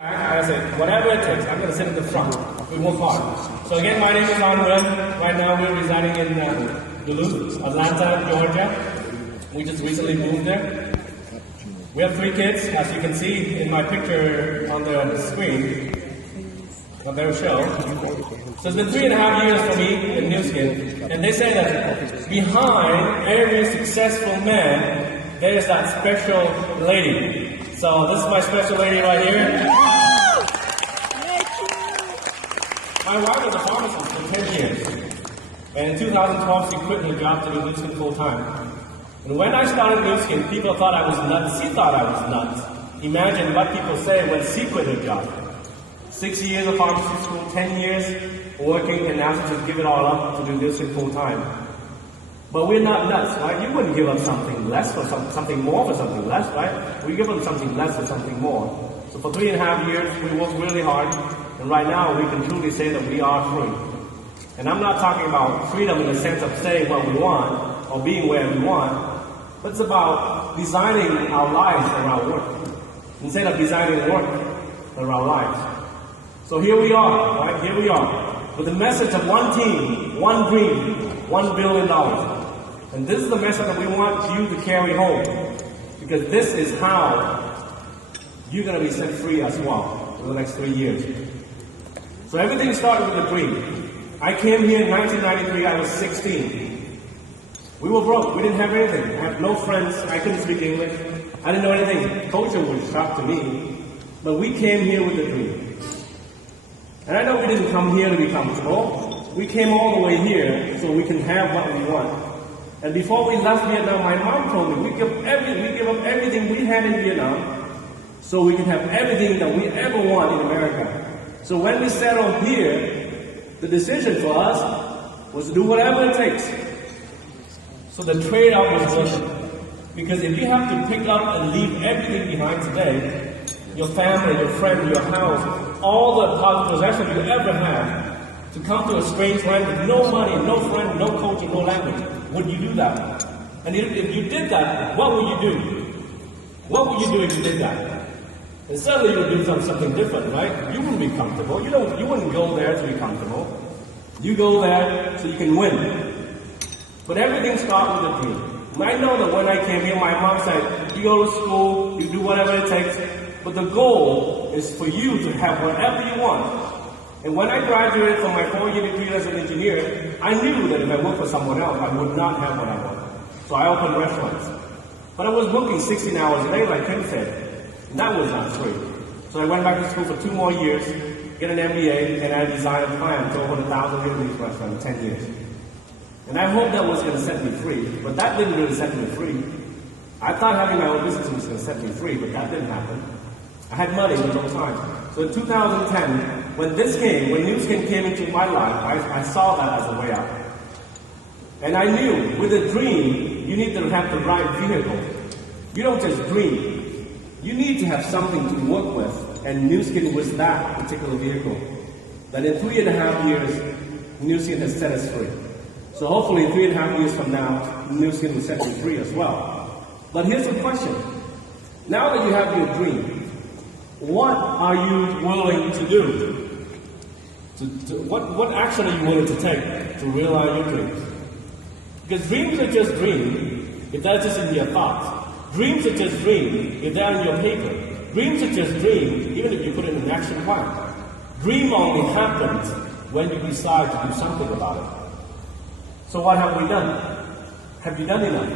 I said, whatever it takes, I'm going to sit in the front. We work hard. So again, my name is Nygyen. Right now we're residing in Duluth, Atlanta, Georgia. We just recently moved there. We have 3 kids, as you can see in my picture on the screen, on their show. So it's been 3.5 years for me in Nygyen, and they say that behind every successful man, there is that special lady. So this is my special lady right here. My wife was a pharmacist for 10 years. And in 2012, she quit her job to do Nygyen full time. And when I started Nygyen, people thought I was nuts. She thought I was nuts. Imagine what people say when she quit her job. 6 years of pharmacy school, 10 years working, and now she just give it all up to do Nygyen full time. But we're not nuts, right? You wouldn't give up something less for something more for something less, right? We give up something less for something more. So for 3.5 years, we worked really hard, and right now we can truly say that we are free. And I'm not talking about freedom in the sense of saying what we want or being where we want, but it's about designing our lives around work instead of designing work around lives. So here we are, right? Here we are with the message of one team, one dream, $1 billion. And this is the message that we want you to carry home, because this is how you're going to be set free as well for the next 3 years. So everything started with a dream. I came here in 1993, I was 16. We were broke, we didn't have anything. I had no friends, I couldn't speak English. I didn't know anything. Culture was shock to me. But we came here with a dream. And I know we didn't come here to be comfortable. We came all the way here so we can have what we want. And before we left Vietnam, my mom told me we give up everything we had in Vietnam so we can have everything that we ever want in America. So when we settled here, the decision for us was to do whatever it takes. So the trade-off was worth it. Because if you have to pick up and leave everything behind today, your family, your friend, your house, all the possessions you ever had, to come to a strange land with no money, no friend, no culture, no language, would you do that? And if you did that, what would you do? What would you do if you did that? And suddenly you would do something different, right? You wouldn't be comfortable. You wouldn't go there to be comfortable. You go there so you can win. But everything starts with a dream. And I know that when I came here, my mom said, you go to school, you do whatever it takes, but the goal is for you to have whatever you want. And when I graduated from my 4-year degree as an engineer, I knew that if I worked for someone else, I would not have what I wanted. So I opened restaurants. But I was working 16 hours a day, like Tim said, and that was not free. So I went back to school for 2 more years, get an MBA, and I designed a plan to open 1,000 Vietnamese restaurants in 10 years. And I hoped that was going to set me free, but that didn't really set me free. I thought having my own business was going to set me free, but that didn't happen. I had money the whole time. So in 2010, when Nygyen came into my life, I saw that as a way out. And I knew, with a dream, you need to have the right vehicle. You don't just dream. You need to have something to work with, and Nygyen was that particular vehicle. That in 3.5 years, Nygyen has set us free. So hopefully 3.5 years from now, Nygyen will set you free as well. But here's the question. Now that you have your dream, what are you willing to do? What action are you willing to take to realize your dreams? Because dreams are just dreams if they're just in your thoughts. Dreams are just dreams if they're in your paper. Dreams are just dreams even if you put it in an action plan. Dream only happens when you decide to do something about it. So what have we done? Have you done enough?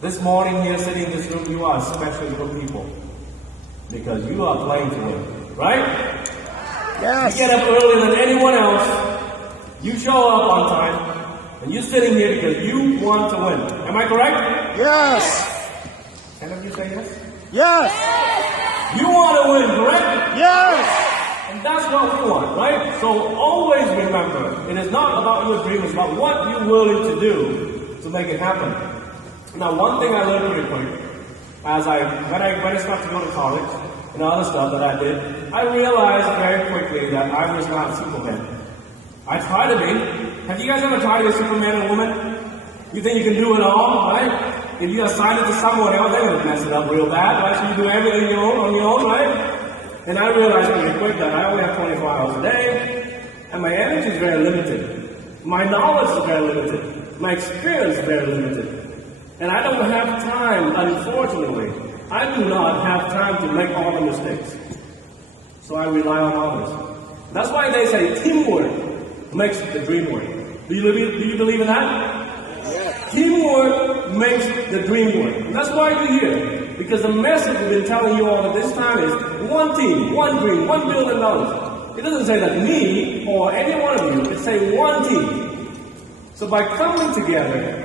This morning here, sitting in this room, you are special little people. Because you are playing to win, right? Yes. You get up earlier than anyone else. You show up on time. And you're sitting here because you want to win. Am I correct? Yes. Can of you say yes? Yes. You want to win, correct? Yes. And that's what we want, right? So always remember, it is not about your dream, it's about what you're willing to do to make it happen. Now, one thing I learned really quick, when I started to go to college and all the stuff that I did, I realized very quickly that I was not Superman. I tried to be. Have you guys ever tried to be a Superman or woman? You think you can do it all, right? If you assign it to someone else, they're going to mess it up real bad, right? So you do everything on your own, right? And I realized pretty quick that I only have 24 hours a day, and my energy is very limited. My knowledge is very limited. My experience is very limited. And I don't have time, unfortunately. I do not have time to make all the mistakes. So I rely on others. That's why they say teamwork makes the dream work. Do you believe in that? Yes. Teamwork makes the dream work. And that's why you're here. Because the message we've been telling you all of this time is one team, one dream, $1 billion. It doesn't say that me or any one of you, it's saying one team. So by coming together,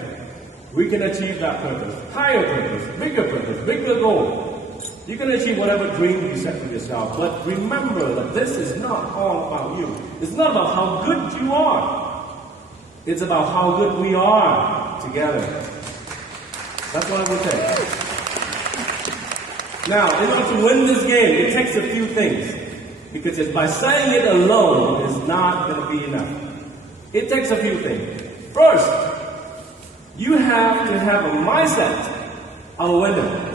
we can achieve that purpose. Higher purpose, bigger goal. You can achieve whatever dream you set for yourself. But remember that this is not all about you. It's not about how good you are. It's about how good we are together. That's what I would say. Now, in order to win this game, it takes a few things. Because just by saying it alone is not going to be enough. It takes a few things. First, you have to have a mindset of a winner.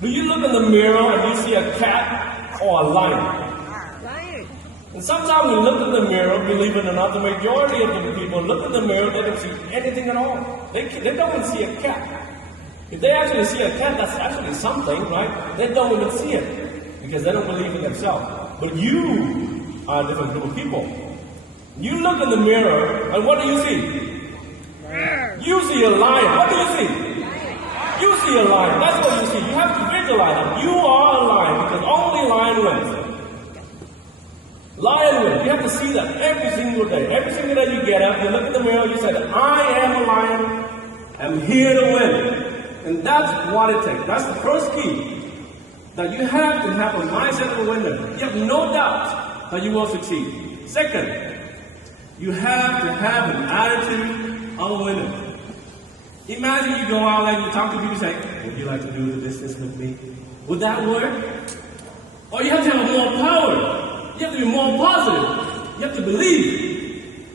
Do you look in the mirror and you see a cat or a lion? Lion. And sometimes we look in the mirror, believe it or not, the majority of the people look in the mirror, they don't see anything at all. They don't even see a cat. If they actually see a cat, that's actually something, right? They don't even see it because they don't believe in themselves. But you are a different group of people. You look in the mirror, and what do you see? You see a lion. What do you see? You see a lion. That's what you see. You have to visualize it. You are a lion because only lion wins. Lion wins. You have to see that every single day. Every single day you get up, you look in the mirror, you say, I am a lion. I'm here to win. And that's what it takes. That's the first key. That you have to have a mindset of a winner. You have no doubt that you will succeed. Second, you have to have an attitude of a winner. Imagine you go out and you talk to people and say, would you like to do the business with me? Would that work? Or you have to have more power. You have to be more positive. You have to believe.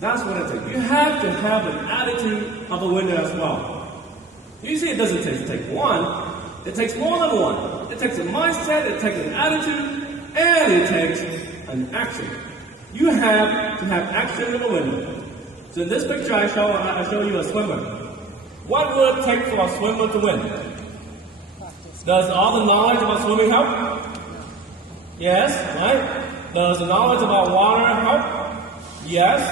That's what it takes. You have to have an attitude of a winner as well. You see, it doesn't take one. It takes more than one. It takes a mindset, it takes an attitude, and it takes an action. You have to have action in a winner. So in this picture, I show you a swimmer. What will it take for a swimmer to win? Does all the knowledge about swimming help? Yes, right? Does the knowledge about water help? Yes.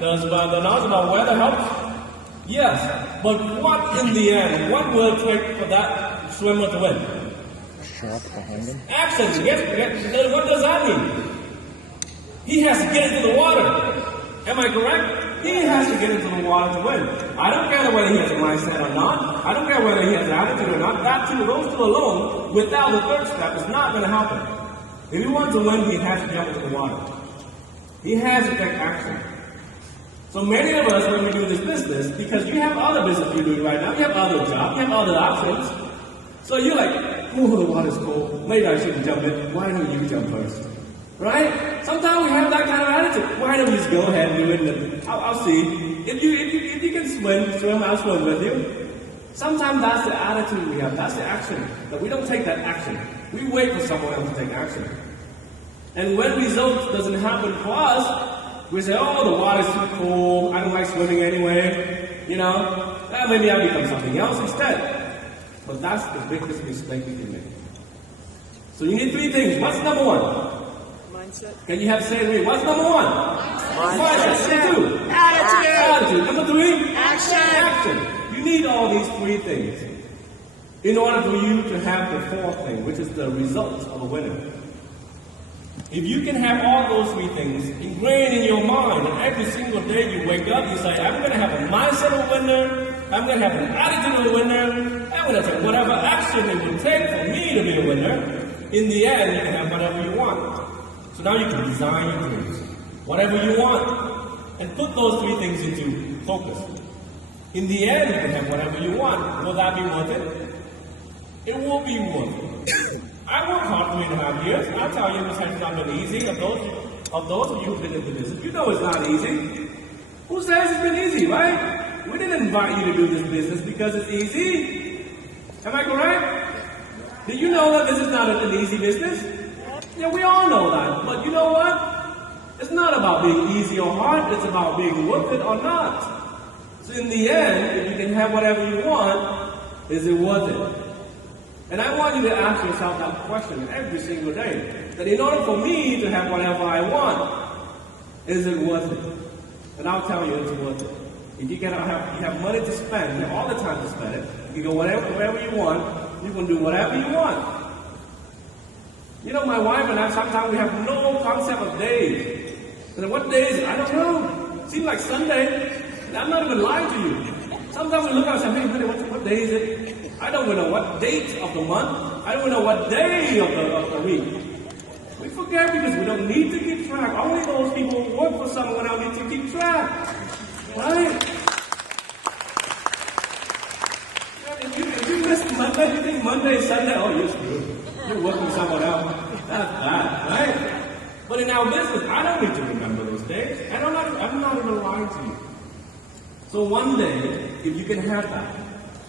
Does the knowledge about weather help? Yes. But what in the end, what will it take for that swimmer to win? Shark behind him. Action. What does that mean? He has to get into the water. Am I correct? He has to get into the water to win. I don't care whether he has a mindset or not. I don't care whether he has an attitude or not. That two, those two alone, without the third step, is not going to help him. If he wants to win, he has to jump into the water. He has to take action. So many of us, when we do this business, because you have other business you're doing right now, you have other jobs, you have other options. So you're like, oh, the water's cold. Maybe I shouldn't jump in. Why don't you jump first? Right? Sometimes we have that kind of attitude. Why don't you just go ahead and do it? And I'll see. If you can swim, I'll swim with you. Sometimes that's the attitude we have. That's the action. But we don't take that action. We wait for someone else to take action. And when results doesn't happen for us, we say, oh, the water's too cold. I don't like swimming anyway. You know, maybe I'll become something else instead. But that's the biggest mistake we can make. So you need three things. What's number one? Mindset. Can you have say with me? What's number one? Mindset. Number two? Attitude. Number three? Action. You need all these three things in order for you to have the fourth thing, which is the results of a winner. If you can have all those three things ingrained in your mind, and every single day you wake up, you say, I'm going to have a mindset of a winner, I'm going to have an attitude of a winner, I'm going to take whatever action it would take for me to be a winner, in the end, you can have whatever you want. So now you can design your dreams, whatever you want, and put those three things into focus. In the end, you can have whatever you want. Will that be worth it? It will be worth it. I worked hard for 3.5 years. I tell you, this has not been easy. Of those of you who've been into business, you know it's not easy. Who says it's been easy, right? We didn't invite you to do this business because it's easy. Am I correct? Do you know that this is not an easy business? Yeah, we all know that. But you know what? It's not about being easy or hard. It's about being worth it or not. So in the end, if you can have whatever you want, is it worth it? And I want you to ask yourself that question every single day. That in order for me to have whatever I want, is it worth it? And I'll tell you it's worth it. If you have money to spend, you have all the time to spend it. You go wherever you want, you can do whatever you want. You know, my wife and I, sometimes we have no concept of days. And what day is it? I don't know. Seems like Sunday. And I'm not even lying to you. Sometimes we look at it and say, hey, honey, what day is it? I don't even know what date of the month. I don't even know what day of the week. We forget because we don't need to keep track. Only those people who work for someone else need to keep track. Right? If you miss Monday, you think Monday is Sunday, oh, you're screwed. You're working for someone else. That's bad, right? But in our business, I don't need to remember those days. And I'm not even lying to you. So one day, if you can have that,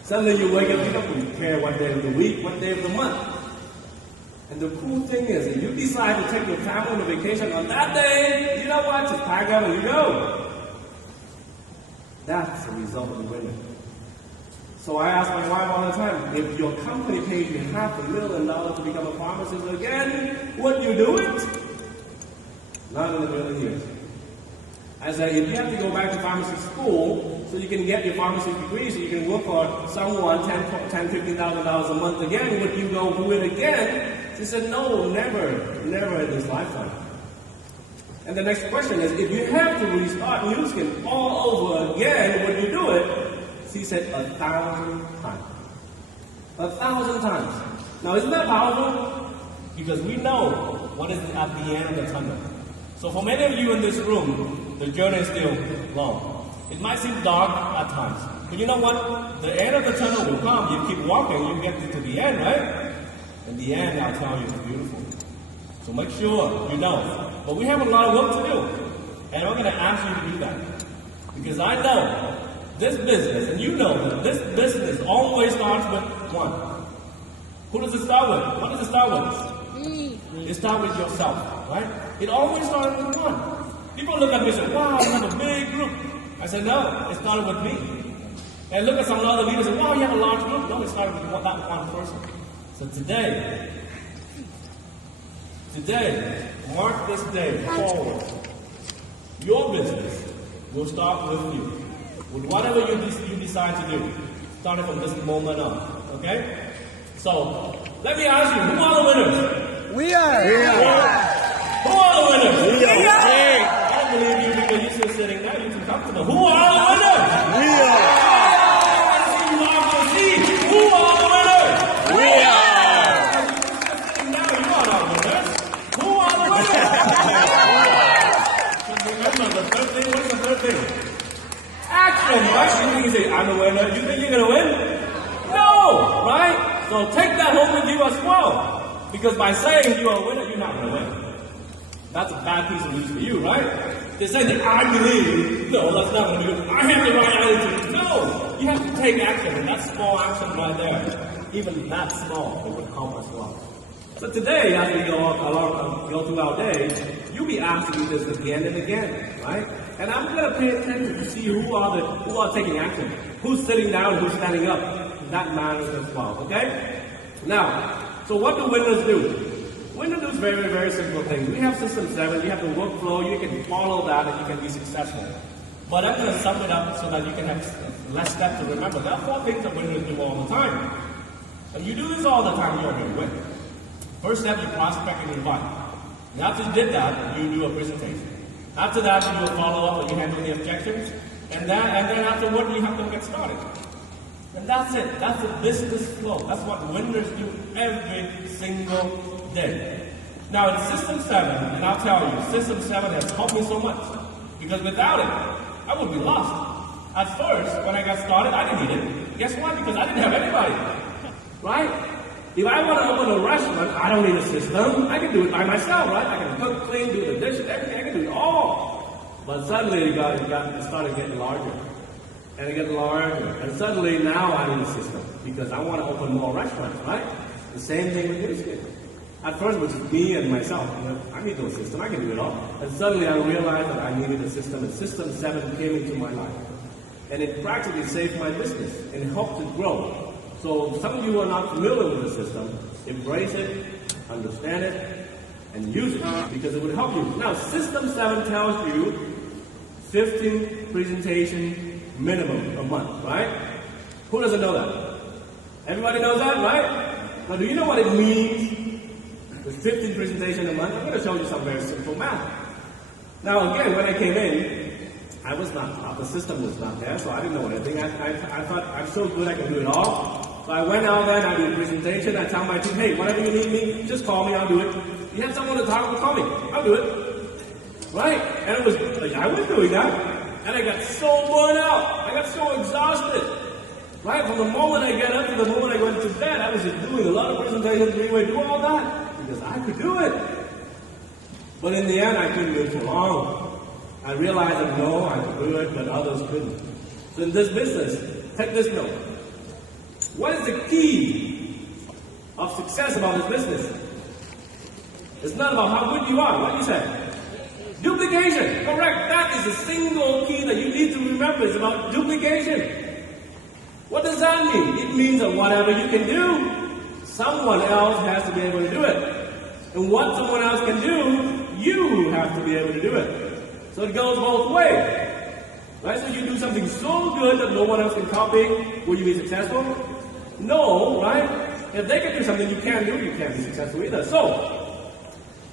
suddenly you wake up, you don't care what day of the week, what day of the month. And the cool thing is, if you decide to take your family on a vacation on that day, you know what? Just pack up and you go. That's the result of the winner. So I ask my wife all the time, if your company pays you $500,000 to become a pharmacist again, would you do it? Not in a million years. I say, if you have to go back to pharmacy school so you can get your pharmacy degree so you can work for someone $10,000, $15,000 a month again, would you go do it again? She said, no, never in this lifetime. And the next question is, if you have to restart Nygyen all over again, would you do it? She said, 1,000 times. 1,000 times. Now, isn't that powerful? Because we know what is at the end of the tunnel. So for many of you in this room, the journey is still long. It might seem dark at times. But you know what? The end of the tunnel will come. You keep walking, you get to the end, right? In the end, I'll tell you, it's beautiful. So make sure you know. But we have a lot of work to do. And I'm going to ask you to do that. Because I know this business, and you know that this business always starts with one. Who does it start with? What does it start with? It starts with yourself, right? It always starts with one. People look at me and say, wow, you have a big group. I said, no, it started with me. And look at some other leaders and say, wow, you have a large group. No, it started with that one person. So today, mark this day forward. Your business will start with you. With whatever you decide to do, starting from this moment on. Okay? So, let me ask you, who are the winners? We are. Who are the winners? We are. I don't believe you because you're still sitting there. You're too comfortable. Who are the winners? We are. You are going to see. Who are the winners? We are. You're sitting down. You are not winners. Who are the winners? So remember, the third thing, what's the third thing? Action, right? You think you say, I'm a winner. You think you're going to win? No, right? So take that home with you as well. Because by saying you are a winner, you're not going to win. That's a bad piece of news for you, right? They say that I believe. No, that's not what you do. I have the right attitude. No, you have to take action. And that small action right there, even that small, it would help us a lot. So today, as we go through our day, you'll be asked to do this again and again, right? And I'm going to pay attention to see who are taking action, who's sitting down, who's standing up. That matters as well, okay? Now, so what do winners do? Winners do very, very simple things. We have System 7, you have the workflow, you can follow that and you can be successful. But I'm going to sum it up so that you can have less steps to remember. There are 4 things that winners do all the time. And you do this all the time, you're going to win. First step, you prospect and invite. And after you did that, you do a presentation. After that, you do a follow-up and you handle the objections. And then afterward, you have to get started. And that's it. That's the business flow. That's what winners do every single day. Now, in System 7, and I'll tell you, System 7 has helped me so much. Because without it, I would be lost. At first, when I got started, I didn't need it. Guess why? Because I didn't have anybody. Right? If I want to open a restaurant, I don't need a system. I can do it by myself, right? I can cook, clean, do the dishes, everything. I can do it all. But suddenly it started getting larger. And it got larger. And suddenly now I need a system. Because I want to open more restaurants, right? The same thing with Nygyen. At first, it was just me and myself. I need no system. I can do it all. And suddenly, I realized that I needed a system, and System 7 came into my life. And it practically saved my business and helped it grow. So some of you who are not familiar with the system, embrace it, understand it, and use it because it would help you. Now, System 7 tells you 15 presentation minimum a month, right? Who doesn't know that? Everybody knows that, right? Now, do you know what it means? With 15 presentation a month? I'm going to show you some very simple math. Now, again, when I came in, I was not, the system was not there, so I didn't know anything. I thought, I'm so good, I can do it all. So I went out there and I do a presentation. I tell my team, hey, whatever you need me, just call me, I'll do it. You have someone to talk to, call me, I'll do it. Right? And it was, I was doing that. And I got so burned out. I got so exhausted. Right? From the moment I get up to the moment I went to bed, I was just doing a lot of presentations, doing all that. Because I could do it. But in the end, I couldn't do it for long. I realized that no, I could do it, but others couldn't. So in this business, take this note. What is the key of success about this business? It's not about how good you are. What do you say? Duplication. Correct. That is the single key that you need to remember. It's about duplication. What does that mean? It means that whatever you can do, someone else has to be able to do it. And what someone else can do, you have to be able to do it. So it goes both ways. Right? So you do something so good that no one else can copy, will you be successful? No, right? If they can do something you can't do, you can't be successful either. So,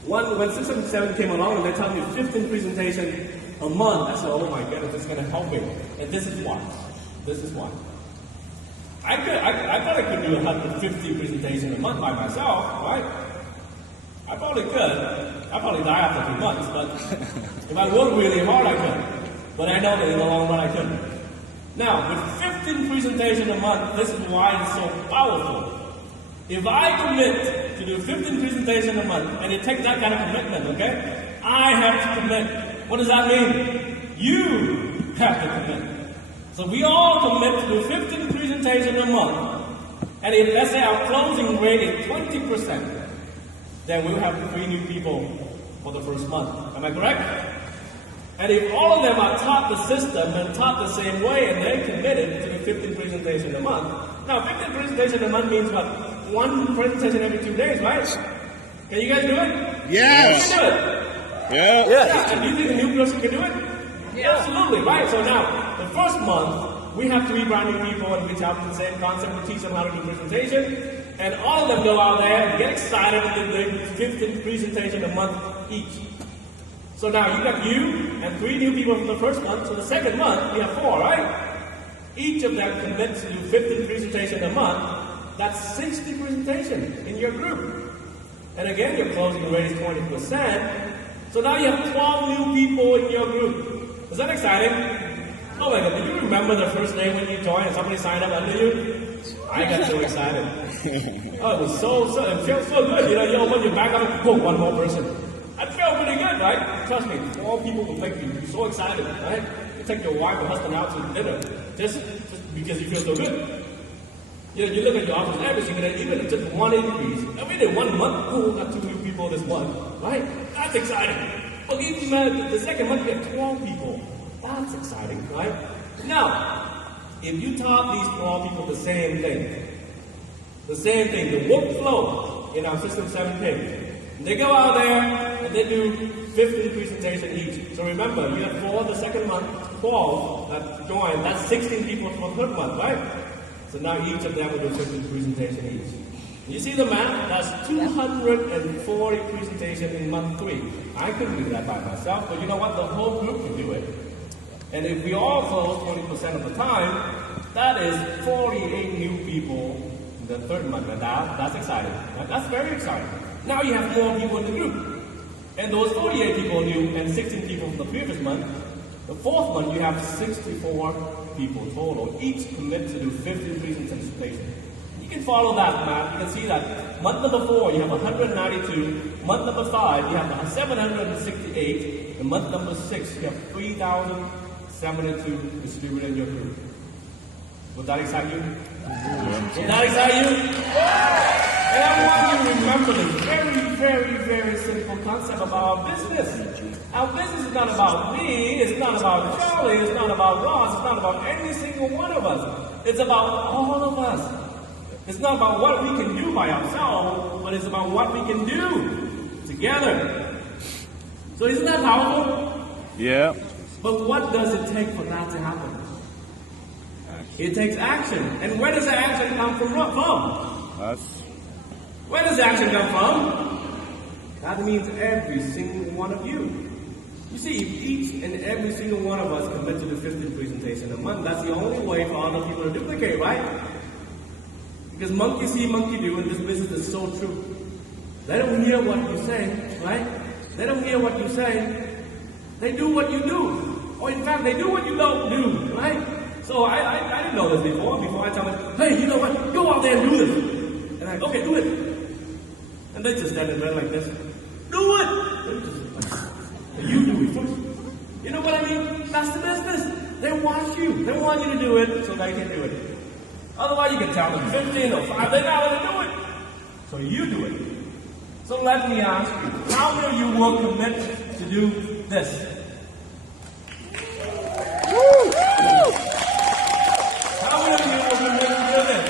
when System 7 came along and they told me 15 presentations a month, I said, oh my goodness, it's going to help me. And this is why. This is why. I thought I could do 150 presentations a month by myself, right? I probably could. I'd probably die after 3 months, but if I worked really hard, I could. But I know that in the long run, I couldn't. Now, with 15 presentations a month, this is why it's so powerful. If I commit to do 15 presentations a month, and it takes that kind of commitment, okay? I have to commit. What does that mean? You have to commit. So we all commit to do 15 presentations a month, and if, let's say, our closing rate is 20%, then we'll have 3 new people for the first month. Am I correct? And if all of them are taught the system and taught the same way and they're committed to do 15 presentations a month. Now, 15 presentations a month means what? 1 presentation every 2 days, right? Can you guys do it? Yes. Can you do it? Yeah. Yeah. And do you think a new person can do it? Yeah. Absolutely, right? So now, the first month, we have 3 brand new people and we tell them the same concept. We teach them how to do presentation. And all of them go out there and get excited and do 15 presentations a month each. So now you got you and 3 new people from the first month. So the second month, we have 4, right? Each of them commits to do 15 presentations a month. That's 60 presentations in your group. And again, your closing rate is 20%. So now you have 12 new people in your group. Is that exciting? Oh my God, do you remember the first day when you joined and somebody signed up under you? I got so excited. Oh, it was it felt so good. You know, you open your back up and, oh, 1 more person. That felt pretty good, right? Trust me, 12 people will make you so excited, right? You take your wife or husband out to dinner just because you feel so good. You know, you look at your office every single day, even if it's just 1 increase. Every day, 1 month, oh, got 2 new people this month, right? That's exciting. But even the second month, you have 12 people. That's exciting, right? Now, if you taught these 12 people the same thing, the workflow in our System 7 page, they go out there and they do 15 presentations each. So remember, you have 4 the second month, 12 that join. That's 16 people for the third month, right? So now each of them will do 15 presentations each. You see the math? That's 240 presentations in month 3. I couldn't do that by myself, but you know what? The whole group can do it. And if we all close 20% of the time, that is 48 new people in the third month. And that's exciting. That's very exciting. Now you have more people in the group. And those 48 people new and 16 people from the previous month, the fourth month you have 64 people total. Each commit to do 50 presentations. You can follow that math. You can see that month number 4 you have 192. Month number 5 you have 768. And month number 6 you have 3,072 distributed in your group. Would that excite you? Would that excite you? And I want you to remember this very, very, very simple concept about our business. Our business is not about me, it's not about Charlie, it's not about Ross, it's not about any single one of us. It's about all of us. It's not about what we can do by ourselves, but it's about what we can do together. So isn't that powerful? Yeah. But what does it take for that to happen? It takes action. And where does the action come from? Us. Where does the action come from? That means every single one of you. You see, if each and every single one of us commit to the 15th presentation a month, that's the only way for other people to duplicate, right? Because monkey see, monkey do, and this business is so true. They don't hear what you say, right? They don't hear what you say. They do what you do. Or in fact, they do what you don't do, right? So I didn't know this before I tell them, hey, you know what? Go out there and do this. And I, okay, do it. And they just stand there like this. Do it! You do it first. You know what I mean? That's the business. They watch you. They want you to do it so they can do it. Otherwise, you can tell them 15 or 5. They're not going to do it. So you do it. So let me ask you, how many of you will commit to do this? How many of you will commit to do this?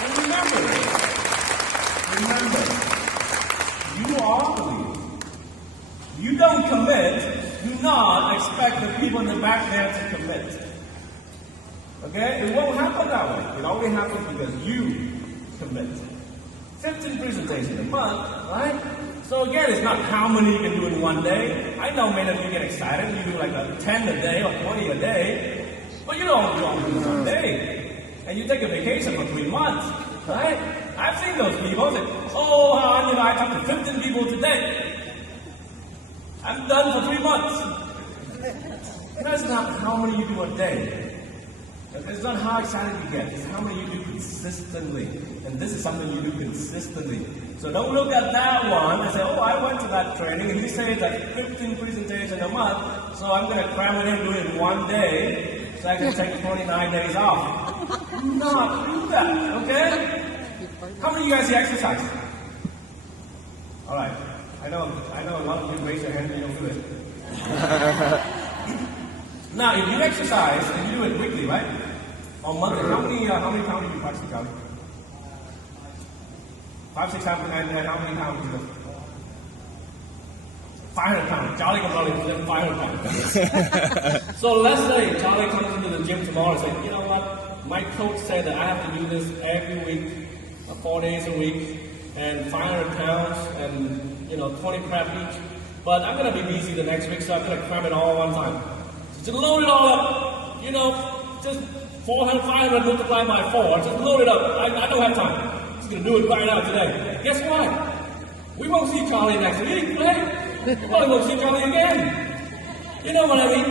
And remember, you are believers. You don't commit. Do not expect the people in the back there to commit. Okay? It won't happen that way. It only happens because you commit. 15 presentations a month, right? So again, it's not how many you can do in one day. I know many of you get excited. You do like a 10 a day or 20 a day. But you don't do it one day. And you take a vacation for 3 months, right? I've seen those people say, oh, I talked to 15 people today. I'm done for 3 months. That's not how many you do a day. It's not how excited you get. It's how many you do consistently. And this is something you do consistently. So don't look at that one and say, oh, I went to that training and he said that 15 presentations a month, so I'm going to cram it in, do it in one day, so I can take 29 days off. Do not do that, okay? How many of you guys here exercise? All right. I know a lot of you raise your hand and you don't do it. Now, if you exercise and you do it weekly, right? On Monday, how many pounds do you practice, Charlie? 5, 6 times, and how many pounds do you do? 500 pounds. Charlie can probably lift 500 pounds. So let's say Charlie comes into the gym tomorrow and says, you know what? My coach said that I have to do this every week, 4 days a week, and 500 pounds, and 20 prep each. But I'm going to be busy the next week, so I'm going to cram it all at one time. Just load it all up. Just 400, 500 multiplied by 4. Just load it up. I don't have time. I'm just going to do it right now today. Guess what? We won't see Charlie next week, right? We probably won't see Charlie again. You know what I mean?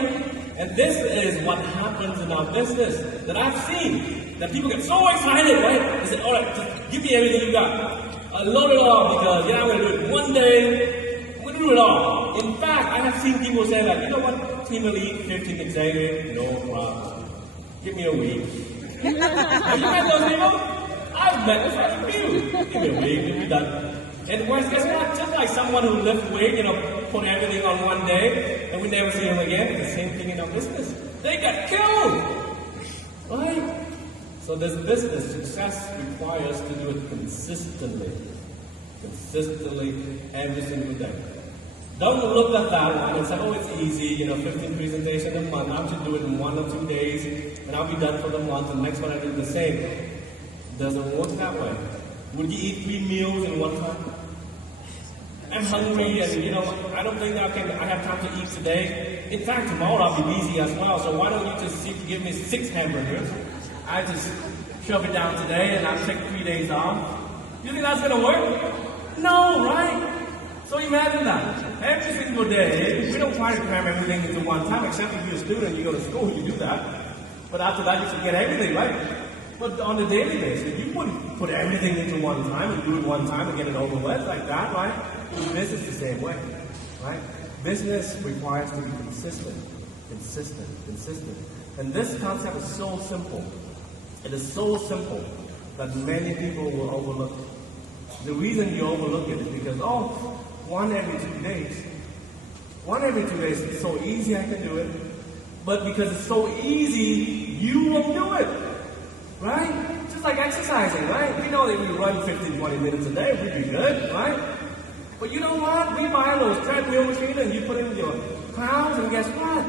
And this is what happens in our business that I've seen. That people get so excited, right? They say, all right, just give me everything you got. Load it all because, I'm going to do it one day. I'm going to do it all. In fact, I have seen people say that, you know what? Team Elite, 15 executive, no problem. Give me a week. Have you met those people? I've met with a few. Give me a week, we'll be done. And guess what? Just like someone who lifts weight, put everything on one day, and we never see them again, it's the same thing in our business. They got killed! Right? So this business success requires to do it consistently. Consistently, every single day. Don't look at that one and say, oh, it's easy, 15 presentations a month. I should do it in 1 or 2 days, and I'll be done for the month, and next one I do the same. It doesn't work that way. Would you eat 3 meals in one time? I'm hungry, and I don't think I have time to eat today. In fact, tomorrow I'll be busy as well, so why don't you just give me 6 hamburgers? I just shove it down today, and I'll take 3 days off. You think that's going to work? No, right? So imagine that. Every single day, we don't try to cram everything into one time, except if you're a student, you go to school, you do that. But after that, you should get everything, right? But on a daily basis, you wouldn't put everything into one time and do it one time and get it over with like that, right? Business is the same way, right? Business requires to be consistent. And this concept is so simple. It is so simple that many people will overlook it. The reason you overlook it is because, one every 2 days. One every 2 days is so easy, I can do it. But because it's so easy, you won't do it. Right? Just like exercising, right? We know that if we run 15, 20 minutes a day, we'd be good, right? But you know what? We buy those treadmill machines and you put in your pounds, and guess what?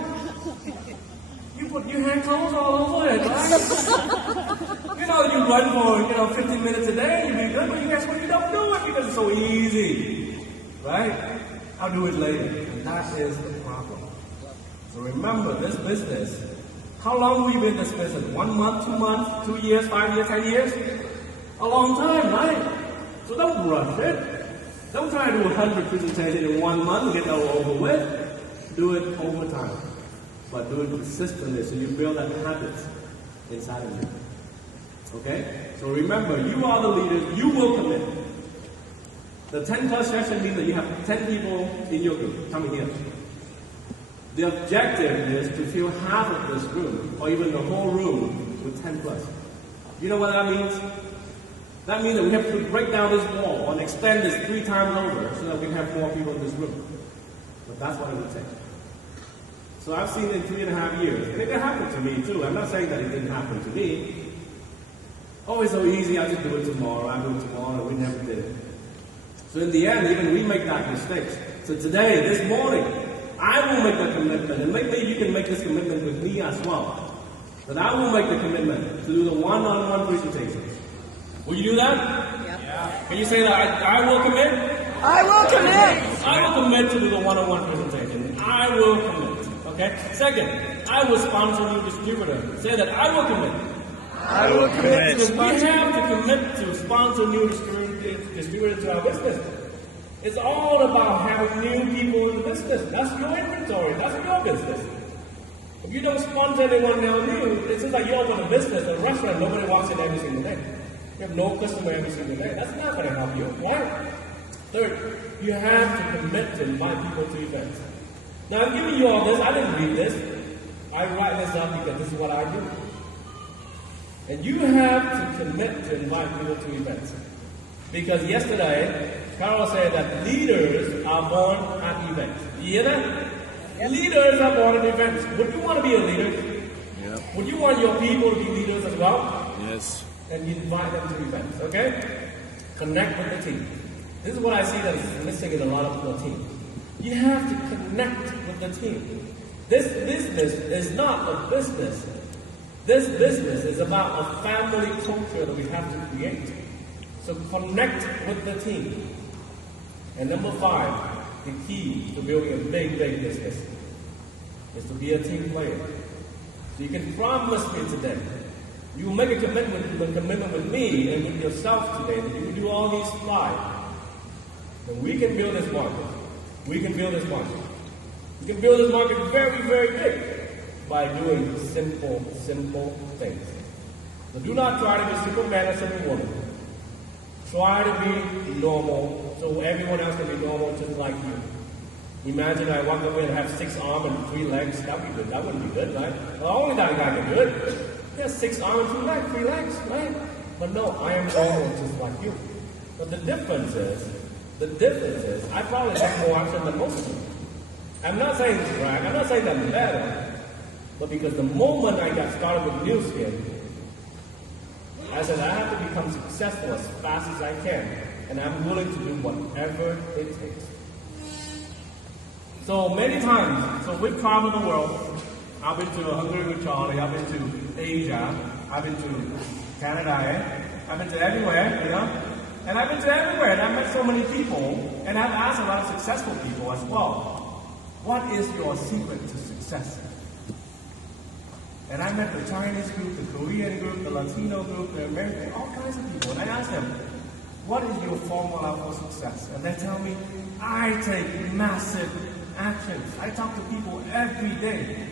You put your hand clothes all over it, right? You know, you run for 15 minutes a day, you be good, but guess what? You don't do it because it's so easy, right? I'll do it later, and that is the problem. So remember, this business. How long have we been in this business? 1 month, 2 months, 2 years, 5 years, 10 years? A long time, right? So don't rush it. Don't try to do 100 presentations in 1 month and get it all over with. Do it over time. But do it consistently so you build that habit inside of you. Okay? So remember, you are the leaders. You will commit. The 10 plus session means that you have 10 people in your group coming here. The objective is to fill half of this room, or even the whole room, with 10 plus. You know what that means? That means that we have to break down this wall and extend this 3 times over so that we can have more people in this room. But that's what it would take. So I've seen it in 3.5 years, and it can happen to me too. I'm not saying that it didn't happen to me. Oh, it's so easy, I just do it tomorrow, and we never did it. So in the end, even we make that mistake. So today, this morning, I will make the commitment, and maybe you can make this commitment with me as well. That I will make the commitment to do the one-on-one presentations. Will you do that? Yeah. Can you say that? I will commit? I will commit. I will commit to do the one-on-one presentation. I will commit. Okay? Second, I will sponsor a new distributor. Say that. I will commit. I will commit. Because we have to commit to sponsor new distributors to our business. It's all about having new people in the business. That's your inventory. That's your business. If you don't sponsor anyone now new, it's just like you open a business, a restaurant, nobody walks in every single day. You have no customer every single day. That's not going to help you, right? Third, you have to commit to invite people to events. Now, I'm giving you all this. I didn't read this. I write this up because this is what I do. And you have to commit to invite people to events. Because yesterday, Carol said that leaders are born at events. You hear that? Yes. Leaders are born at events. Would you want to be a leader? Yeah. Would you want your people to be leaders as well? Yes. And you invite them to events, okay? Connect with the team. This is what I see that is missing in a lot of your team. You have to connect with the team. This business is not a business. This business is about a family culture that we have to create. So connect with the team. And number 5, the key to building a big business is to be a team player. So you can promise me today, you will make a commitment with me and with yourself today that you will do all these 5. And we can build this market. We can build this market. We can build this market very, very big by doing simple things. So do not try to be Superman or Superwoman. Try to be normal so everyone else can be normal just like you. Imagine I walk away and have 6 arms and 3 legs. That would be good. That wouldn't be good, right? Well, only that guy can do it. He has 6 arms, 2 legs, 3 legs, right? But no, I am normal just like you. But the difference is, I probably take more action than most of you. I'm not saying to brag. I'm not saying that I'm better. But because the moment I got started with Nygyen, I said I have to become successful as fast as I can. And I'm willing to do whatever it takes. So many times, so we've traveled the world. I've been to Hungary with Charlie. I've been to Asia. I've been to Canada. I've been to everywhere, you know. And I've been to everywhere. And I've met so many people. And I've asked a lot of successful people as well. What is your secret to success? And I met the Chinese group, the Korean group, the Latino group, the American, all kinds of people. And I asked them, what is your formula for success? And they tell me, I take massive actions. I talk to people every day.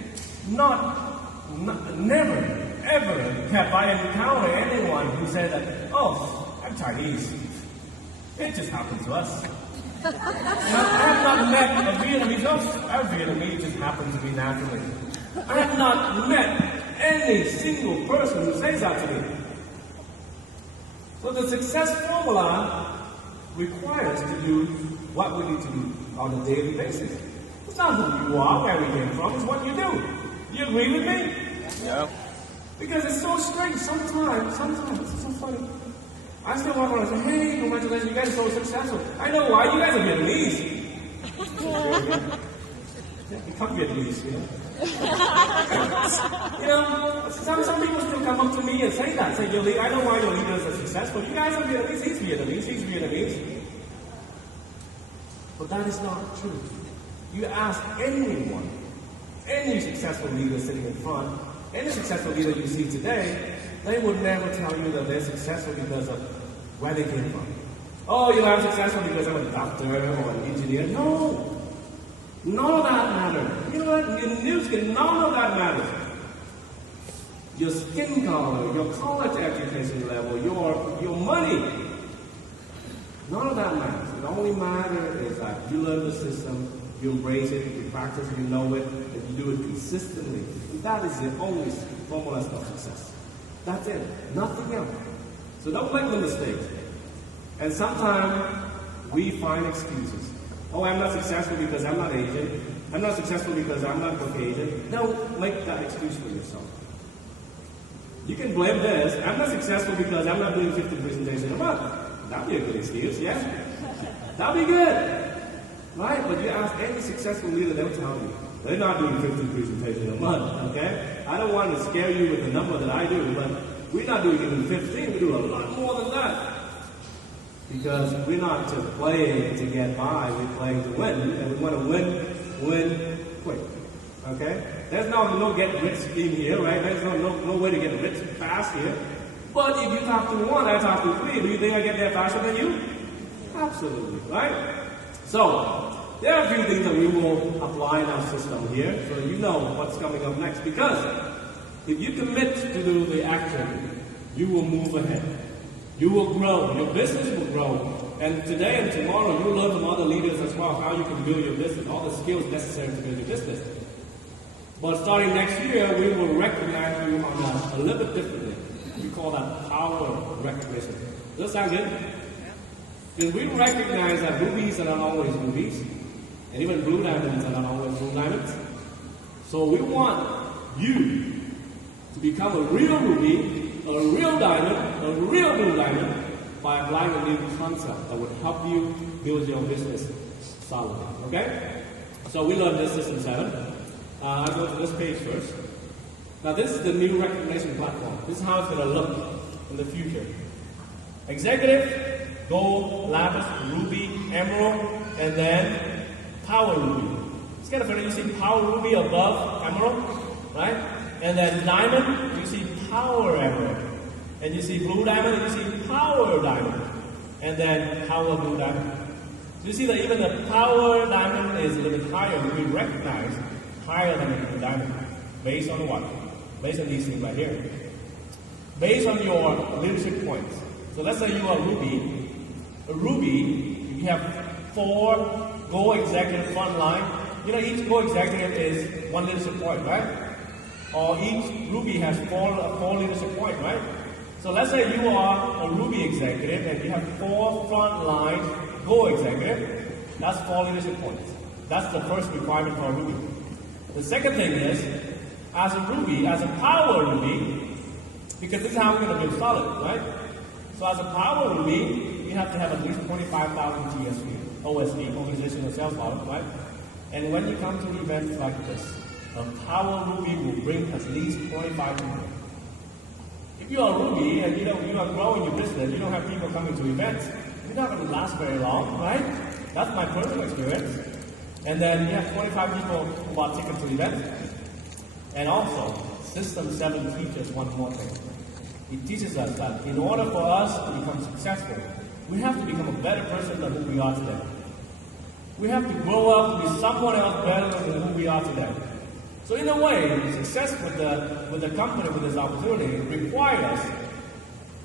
Never, ever have I encountered anyone who said that, oh, I'm Chinese. It just happens to us. I have not met a Vietnamese, our Vietnamese just happens to be naturally. I have not met any single person who says that to me. So the success formula requires to do what we need to do on a daily basis. It's not who you are, where we came from, it's what you do. You agree with me? Yep. Because it's so strange. Sometimes, it's so funny. I still walk around and say, hey, congratulations, you guys are so successful. I know why, you guys are Vietnamese. Become Vietnamese, you know. You know, some people still come up to me and say that. Say, your leader, I know why your leaders are successful. You guys are Vietnamese, he's Vietnamese. But that is not true. You ask anyone, any successful leader sitting in front, any successful leader you see today, they would never tell you that they're successful because of where they came from. Oh, I'm successful because I'm a doctor or an engineer. No. None of that matters. You know what? In New Skin, none of that matters. Your skin color, your college education level, your money, none of that matters. The only matter is that you learn the system, you embrace it, you practice it, you know it, and you do it consistently. And that is the only formula of success. That's it. Nothing else. So don't make the mistake. And sometimes we find excuses. Oh, I'm not successful because I'm not Asian. I'm not successful because I'm not Caucasian. Don't make that excuse for yourself. You can blame this. I'm not successful because I'm not doing 50 presentations a month. That'd be a good excuse, yeah? That'd be good. Right? But you ask any successful leader, they'll tell you. They're not doing 50 presentations a month, okay? I don't want to scare you with the number that I do, but we're not doing even 15. We do a lot more than that. Because we're not just playing to get by, we're playing to win, and we want to win quick. Okay? There's no get rich scheme here, right? There's no way to get rich fast here. But if you talk to one, I talk to three, do you think I get there faster than you? Absolutely, right? So, there are a few things that we will apply in our system here, so you know what's coming up next. Because if you commit to do the action, you will move ahead. You will grow. Your business will grow. And today and tomorrow, you'll learn from other leaders as well how you can build your business, all the skills necessary to build your business. But starting next year, we will recognize you on a little bit differently. We call that power recognition. Does that sound good? Because we recognize that rubies are not always rubies, and even blue diamonds are not always blue diamonds. So we want you to become a real ruby, a real diamond, a real blue diamond, by applying a new concept that would help you build your business solidly. Okay? So we learned this System 7. I'll go to this page first. Now this is the new recognition platform. This is how it's going to look in the future. Executive, gold, lapis, ruby, emerald, and then power ruby. It's kind of funny. You see power ruby above emerald, right? And then diamond, you see power emerald. And you see blue diamond, and you see power diamond. And then power blue diamond. So you see that even the power diamond is a little bit higher. We recognize higher than the blue diamond. Based on what? Based on these things right here. Based on your leadership points. So let's say you are ruby. A ruby, you have 4 Go executive front line. You know, each Go executive is 1 leadership point, right? Or each ruby has 4 leadership points, right? So let's say you are a ruby executive and you have 4 front line Go executive. That's 4 leadership points. That's the first requirement for a ruby. The second thing is, as a ruby, as a power ruby, because this is how we're going to build solid, right? So as a power ruby, you have to have at least 25,000 TSV, OSV, organizational sales model, right? And when you come to events like this, a power ruby will bring at least 25 people. If you are a ruby and you are growing your business, you don't have people coming to events, you're not going to last very long, right? That's my personal experience. And then you have 25 people who bought tickets to events. And also, System 7 teaches one more thing. It teaches us that in order for us to become successful, we have to become a better person than who we are today. We have to grow up to be someone else better than who we are today. So in a way, success with the company, with this opportunity, requires us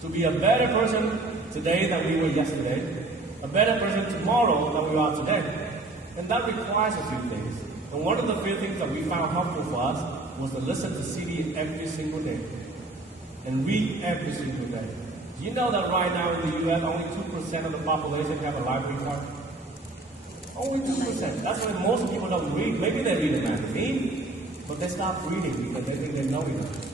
to be a better person today than we were yesterday, a better person tomorrow than we are today. And that requires a few things. And one of the few things that we found helpful for us was to listen to CD every single day and read every single day. Do you know that right now in the U.S., only 2% of the population have a library card? Only 2%. That's why most people don't read. Maybe they read a magazine, but they stop reading because they think they know enough.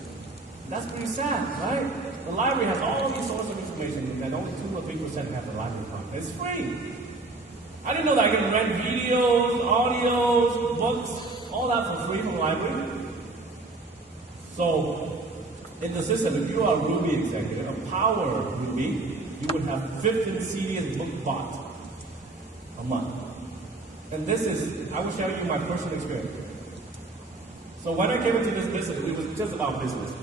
That's pretty sad, right? The library has all these sources of information, and only 2 or 3% have the library card. It's free. I didn't know that I can rent videos, audios, books, all that for free from the library. So, in the system, if you are a Ruby executive, a power would be you would have 15 CDs book bought a month. And this is, I will share with you my personal experience. So when I came into this business, it was just about business.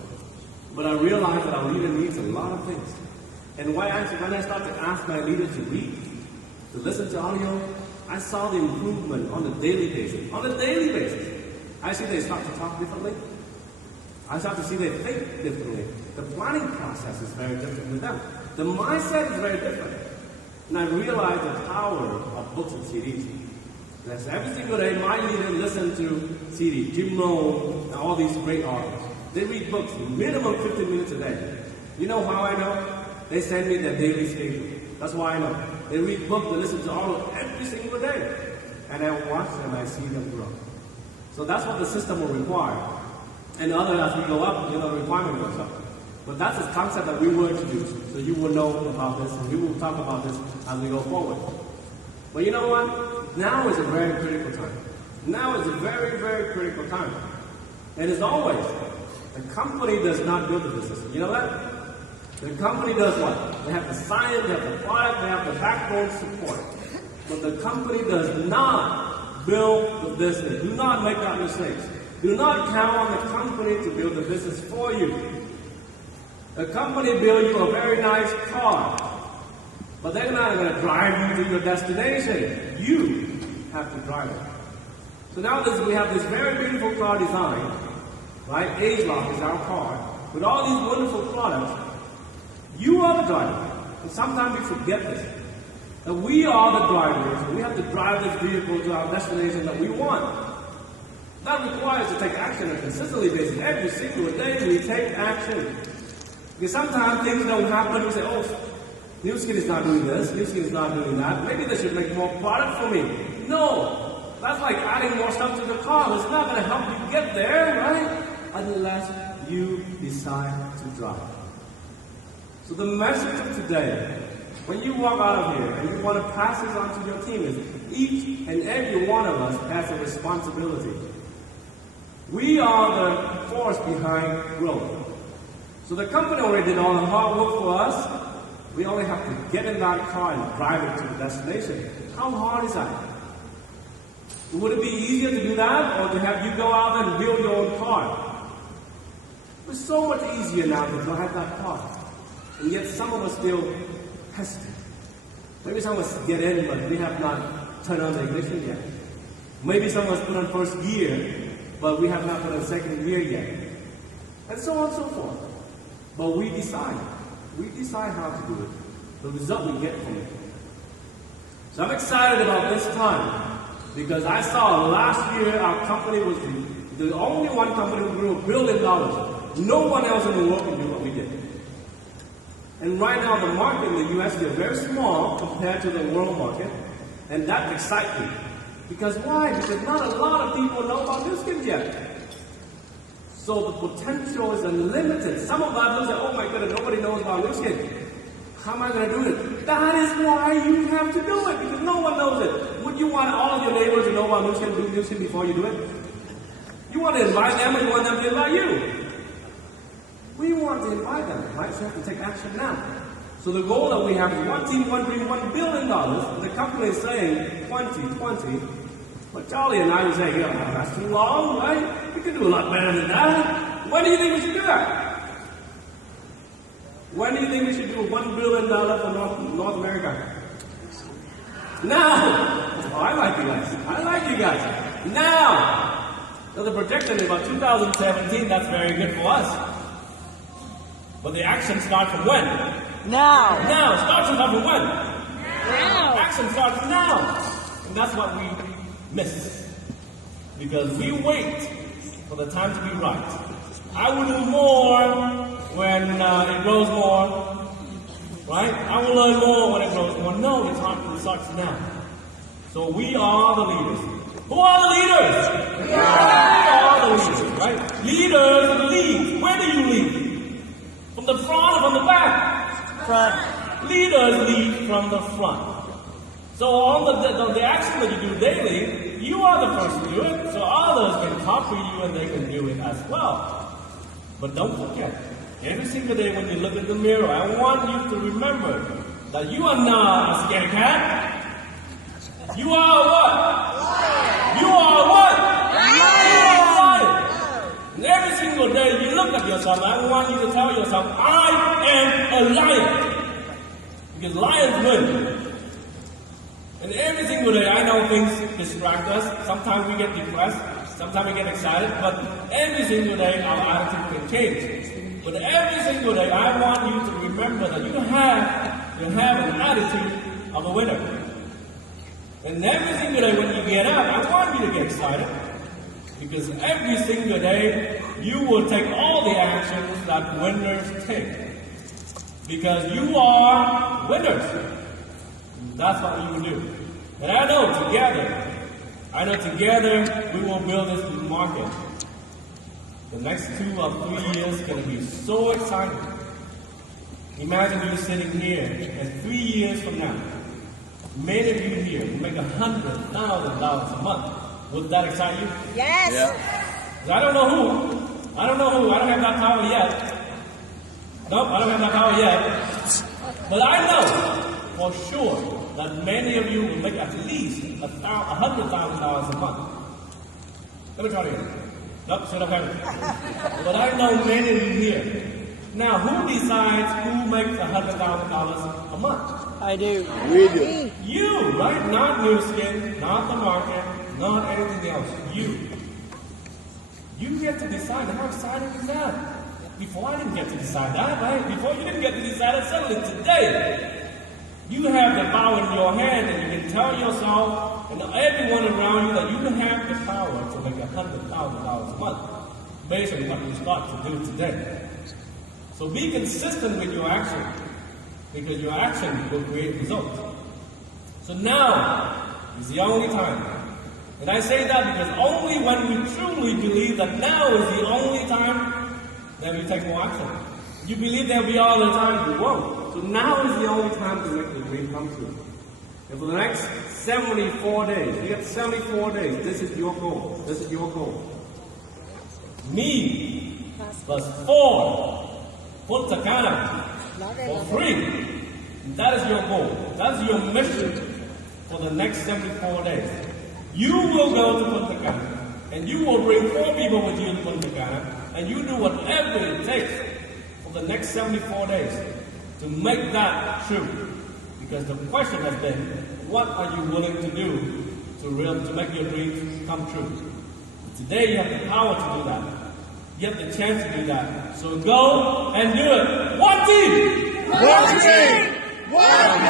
But I realized that our leader needs a lot of things. And when I started to ask my leader to read, to listen to audio, I saw the improvement on a daily basis. On a daily basis. I see they start to talk differently. I start to see they think differently. The planning process is very different with them. The mindset is very different. And I realized the power of books and CDs. That's every single day my leader listens to CD, Jim Rohn, and all these great authors. They read books minimum 15 minutes a day. You know how I know? They send me their daily schedule. That's why I know. They read books, they listen to all of every single day. And I watch them, I see them grow. So that's what the system will require. And as we go up, the requirement goes up. But that's the concept that we will introduce. So you will know about this, and we will talk about this as we go forward. But you know what? Now is a very critical time. Now is a very, very critical time. And as always, the company does not build the business. You know that? The company does what? They have the science, they have the product, they have the backbone support. But the company does not build the business. Do not make that mistake. Do not count on the company to build the business for you. The company builds you a very nice car, but they're not going to drive you to your destination. You have to drive it. So now we have this very beautiful car design, right? Age-Lock is our car, with all these wonderful products. You are the driver. And sometimes we forget this. That we are the drivers, and we have to drive this vehicle to our destination that we want. That requires to take action on a consistently basis. Every single day we take action. Because sometimes things don't happen. We say, oh, Nygyen is not doing this, Nygyen is not doing that. Maybe they should make more product for me. No. That's like adding more stuff to the car. It's not going to help you get there, right? Unless you decide to drive. So the message of today, when you walk out of here and you want to pass this on to your team, is each and every one of us has a responsibility. We are the force behind growth. So the company already did all the hard work for us. We only have to get in that car and drive it to the destination. How hard is that? Would it be easier to do that, or to have you go out and build your own car? It's so much easier now to drive that car. And yet some of us still hesitate. Maybe some of us get in, but we have not turned on the ignition yet. Maybe some of us put on first gear, but we have not put on second gear yet. And so on and so forth. But we decide. We decide how to do it. The result we get from it. So I'm excited about this time, because I saw last year our company was the only one company who grew $1 billion. No one else in the world can do what we did. And right now the market in the US is very small compared to the world market. And that excites me. Because why? Because not a lot of people know about Nygyen yet. So the potential is unlimited. Some of us will say, oh my goodness, nobody knows about Nygyen. How am I going to do it? That is why you have to do it, because no one knows it. Would you want all of your neighbors to know about Nygyen before you do it? You want to invite them, or you want them to invite you? We want to invite them, right? So you have to take action now. So the goal that we have is one team, one dream, $1 billion. And the company is saying 2020. But Charlie and I would say, that's too long, right? We can do a lot better than that. When do you think we should do that? When do you think we should do $1 billion for North America? Now! Oh, I like you guys. I like you guys. Now! So the projection is about 2017. That's very good for us. But the action starts from when? Now. Now. Starts from when? Now. Action starts now. And that's what we miss. Because we wait for the time to be right. I will do more when it grows more. Right? I will learn more when it grows more. No, it starts now. So we are the leaders. Who are the leaders? We are the leaders, right? Leaders lead. Where do you lead? From the front or from the back? Front. Leaders lead from the front. So on the action that you do daily, you are the first to do it. So others can copy you and they can do it as well. But don't forget, every single day when you look in the mirror, I want you to remember that you are not a scaredy cat. You are what? You are what? Lion. And every single day you look at yourself, I want you to tell yourself, I am a lion. Because lions win. And every single day, I know things distract us. Sometimes we get depressed. Sometimes we get excited. But every single day, our attitude can change. But every single day, I want you to remember that you have an attitude of a winner. And every single day when you get up, I want you to get excited. Because every single day, you will take all the actions that winners take. Because you are winners. That's what you will do. And I know together we will build this market. The next 2 or 3 years is going to be so exciting. Imagine you sitting here, and 3 years from now, many of you here will make $100,000 a month. Would that excite you? Yes. Yeah. I don't know who. I don't have that power yet. Nope, I don't have that power yet. But I know for sure that many of you will make at least $100,000 a month. Let me try it again. Nope, shut up, Henry. But I know many of you here. Now, who decides who makes $100,000 a month? I do. We do. You, right? Not Nygyen, not the market, not anything else. You. You get to decide. How exciting is that? Before I didn't get to decide that, right? Before you didn't get to decide it, suddenly today, you have the power in your hand and you can tell yourself and everyone around you that you have the power to make $100,000 a month based on what you start to do today. So be consistent with your action because your action will create results. So now is the only time. And I say that because only when we truly believe that now is the only time, then we take more action. You believe there'll be all the time, you won't. So now is the only time to make the dream come true. And for the next 74 days, you have 74 days, this is your goal. This is your goal. Me plus 4 Punta Cana for free. That is your goal. That is your mission for the next 74 days. You will go to Punta Cana and you will bring 4 people with you to Punta Cana and you do whatever it takes for the next 74 days to make that true. Because the question has been, what are you willing to do to make your dreams come true? Today you have the power to do that. You have the chance to do that. So go and do it. One team! One team! One